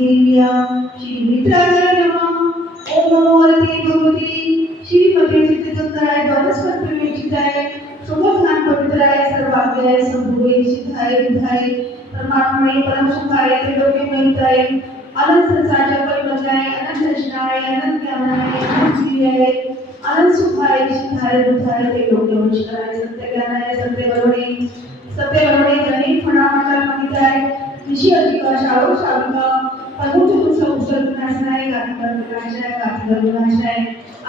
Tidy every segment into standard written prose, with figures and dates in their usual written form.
देव्या श्री मित्राय नमः। ओम नमो भगवती श्रीमती चित्तसुंदराय द्वादशपद प्रवेशिताय शुभस्थान पवित्राय सर्वाभ्याय संभूय सिद्धाय बुधाय परमात्मने परम सुखाय त्रिलोक्यमयिताय अनंत संसाराच्या परिमलाय अनंत दर्शनाय अनंत ज्ञानाय अनंत क्रियाय अनंत सुखाय सिद्धाय बुधाय त्रिलोक्यमयिताय सत्य ज्ञानाय सत्य करुणे जनित फणामंडल महिताय ऋषि अधिकार शाळो शाविका पदुच तुझ उषल विनाशनाय गाठीकर विनाशनाय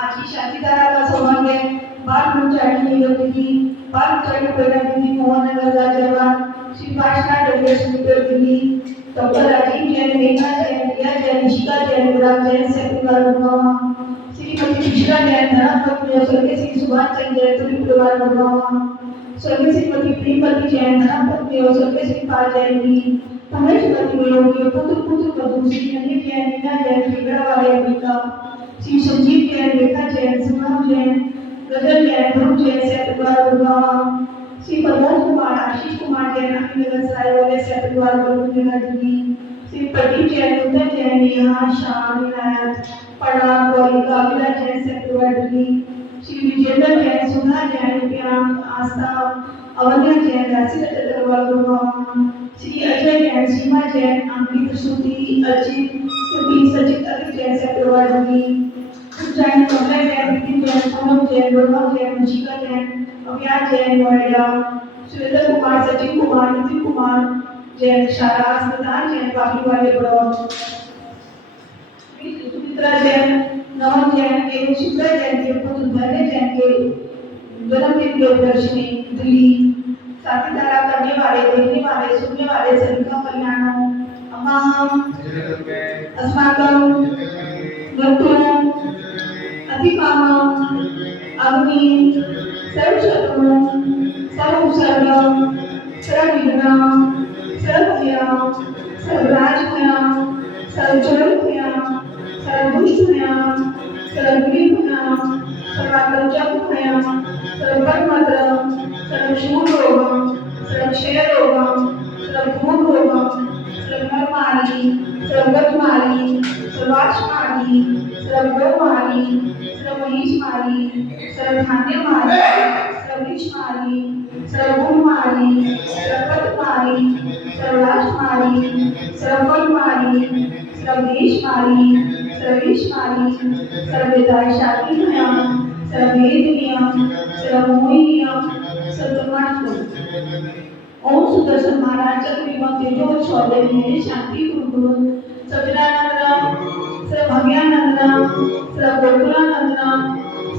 आची शांतीदारा का सौभाग्य बाल मुचाडी नियोगिनी बाल मुचाडी पैरागिनी मोहनगर राजवान श्री पाशना डगेश मुकरगिनी डॉक्टर राजीव जैन रेखा जैन रिया जैन निशिका जैन गुलाब जैन सेकुलर गुरुवा श्रीमती विश्रा जैन धनपत्नी स्वर्गीय श्री सुभाष चंद्र जैन तुरी परिवार गुरुवा स्वर्गीय श्रीमती प्रेमवती जैन धनपत्नी स्वर्गीय श्री पाल जैन की तमेशवती योगी पुत्र मधु श्री अनिल जैन मीना जैन बिगड़ा वाले अम्बिका श्री संजीव जैन रेखा जैन सुमन जैन गजल जैन ध्रुव जैन सेकुलर गुरुवा श्री प्रमोद कुमार आशीष कुमार जैन अखिल सराय वाले सेकुलर गुरुवा श्री प्रदीप जैन नूतन जैन यहाँ शाम विनायक प्रणाम गौरिका विला जैन सेकुलर श्री विजेंद्र जैन सुधा जैन प्रियांक आस्था अवन्या जैन राशि चतुर्वर्ग गुरुवा श्री अजय जैन सीमा जैन अंकित श्रुति अजित कृति सचित अभित जैन सेकुलर जैन कमला जैन विपिन जैन सोनम जैन गौरव जैन मुशिका जैन अभियान जैन नोएडा सुरेंद्र कुमार सचिन कुमार नितिन कुमार जैन शाला अस्पताल जैन पापी वाले बड़ौर सुमित्रा जैन नवन जैन एवं शुक्ला जैन के पुत्र धन्य जैन के जन्मदिन के दर्शनी दिल्ली साथीदारा करने वाले देखने वाले सुनने वाले सभी का कल्याण अहम अस्माकं गन्तुम् अधिकामम् अग्नि सर्वशत्रुं सर्वोपसर्गं सर्वविघ्नं सर्वभयं सर्वराजभयं सर्वजलभयं सर्वदुष्टभयं सर्वगुणभयं सर्वात्मजभयं सर्वकर्मत्रं सर्वशूलरोगं सर्वक्षयरोगं सर्वभूतरोगं सर्वमर्माणि सर्वगतमानि सर्वाश्मानि सर्वगोमानि सर्वमहिष्मानि सर्वधान्यमानि सर्वविष्मानि सर्वगुणमानि सर्वगतमानि सर्वराश्मानि सर्वफलमानि सर्वदेशमानि सर्वविष्मानि सर्ववेदाशाखिमयं सर्ववेदनीयं सर्वमोहिनीयं सर्वमात्मं ओम सुदर्शन महाराज चतुर्युग तेजो शौर्य शांति गुरु सचिदानंद श्री भव्यानंद श्री गोकुलानंद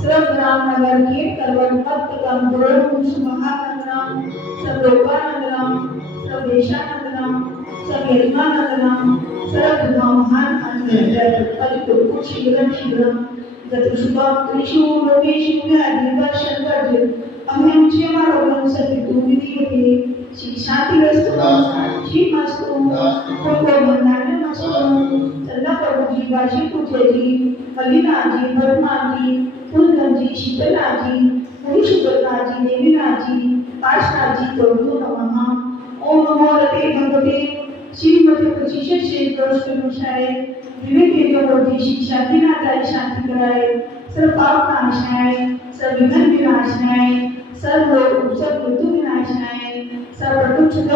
श्री रामनगर खेत करवट भक्त कंदोर पुरुष महानंद श्री गोपानंद श्री देशानंद श्री यजमानंद श्री महान अनंत शीघ्र गतशुभम त्रिशूल लोकेशु व्याधिवर्षण वर्जित अहम क्षेमारोगम सतितु विधियते श्री शांतिरस्तु श्री मस्तु कोको बंधन मस्तु सदा प्रभु जी वाशी पूजेजी मलिना जी वर्मा जी फुलगम जी शीतला जी पुरुषोत्तमा जी देवीना जी पाशना जी तोड़ो नमः। ओम नमो रते भगवते श्रीमती प्रशिष्ट श्री कृष्ण विषय विवेक योगवती श्री शांतिनाथाय शांति कराए सर्व पाप नाशनाय सर्व विघ्न विनाशनाय सर्व ऋतु विनाशनाय सर्व प्रतुच्छुद्र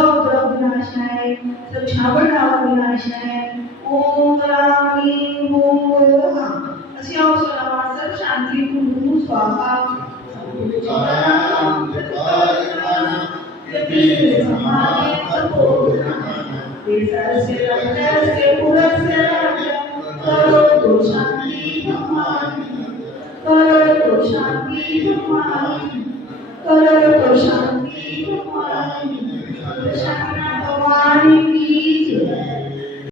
विनाशनाय सर्व छावड़ाव विनाशनाय ओम रामी ओम अस्य अवसरावर सर्व शांती कुरु स्वाहा करो तो शांति भगवान करो तो शांति भगवान करो तो शांति